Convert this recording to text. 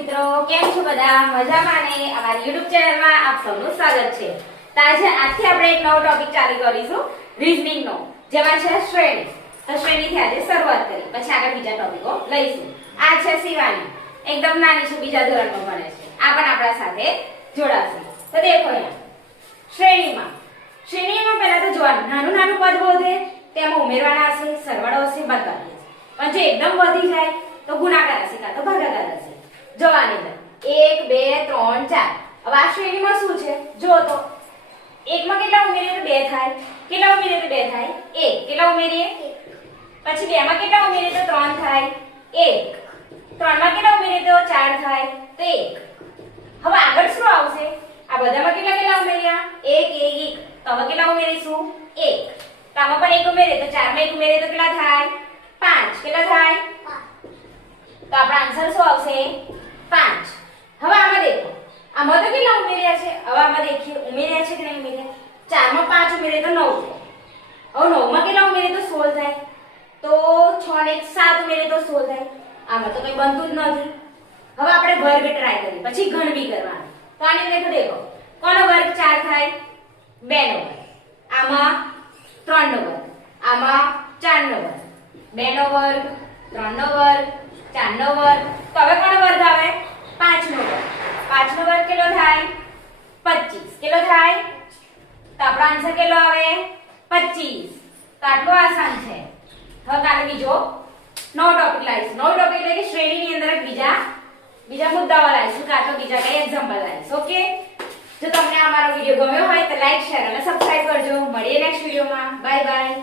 મિત્રો, કેમ છો બધા? મજામાં ને? અમારી YouTube ચેનલમાં આપ સૌનું સ્વાગત છે. તો આજથી આપણે એક નવો ટોપિક ચાલુ કરીશું, રીઝનિંગ નો, જેમાં છે શ્રેણી. તો શ્રેણીથી આજે શરૂઆત કરી, પછી આગળ બીજા ટોપિકો લઈશું. આ છે શિવાની, એકદમ નાની છે, બીજા ધોરણમાં ભણે છે. આ પણ આપણા સાથે જોડાશે. તો દેખો અહીંયા શ્રેણીમાં પહેલા તો જોવાનું, નાનું નાનું પદ વધે તેમાં ઉમેરવાના હશે, સરવાળો હશે, બાદબાકી હશે. પણ જો એકદમ વધી જાય તો ગુણાકાર હશે કાં તો ભાગાકાર હશે. જોવાની અંદર 1 2 3 4. હવે આ શ્રેણીમાં શું છે? જો તો 1 માં કેટલા ઉમેરીએ તો 2 થાય, કેટલા ઉમેરીએ તો 2 થાય 1, કેટલા ઉમેરીએ પછી 2 માં કેટલા ઉમેરીએ તો 3 થાય 1, 3 માં કેટલા ઉમેરીએ તો 4 થાય તો 1. હવે આગળ શું આવશે? આ બધામાં કેટલા કેટલા ઉમેર્યા 1 1 1. તો હવે કેટલા ઉમેરીશું 1. તો આમાં પણ 1 ઉમેરીએ તો 4 માં 1 ઉમેરીએ તો કેટલા થાય 5. કેટલા થાય 5. તો આપણો આન્સર શું આવશે 5. હવે આમાં દેખો, આમાં તો કેટલા ઉમેર્યા છે? હવે આમાં દેખીએ ઉમેર્યા છે કે નહીં ઉમેર્યા. 4 માં 5 ઉમેરીએ તો 9 થાય. હવે 9 માં કેટલા ઉમેરીએ તો 16 થાય. તો 6 ને 7 ઉમેરીએ તો 16 થાય. આમાં તો કંઈ બનતું જ નથી. હવે આપણે વર્ગ ટ્રાય કરીએ, પછી ગણવી કરવાની. તો આની અંદર દેખો, કોનો વર્ગ 4 થાય 2 નો વર્ગ, આમાં 3 નો વર્ગ, આમાં 4 નો વર્ગ, 2 નો વર્ગ, 3 નો વર્ગ, 4 નો વર્ગ. તો હવે કોનો વર્ગ આવે 5 નો વર્ગ. 5 નો વર્ગ કેટલો થાય 25. કેટલો થાય? તો આપણો આન્સર કેટલો આવે 25. તો આટલું આસાન છે. હવે કાલે બીજો નવો ટોપિક લાવીશું. નવો ટોપિક એટલે કે શ્રેણીની અંદર બીજા મુદ્દાઓ લાવીશું, કાં તો બીજા કઈ એક્ઝામ્પલ લાવીશું. ઓકે, જો તમને અમારો વિડિયો ગમ્યો હોય તો લાઈક, શેર અને સબસ્ક્રાઇબ કરજો. મળીએ નેક્સ્ટ વિડિયોમાં. Bye bye.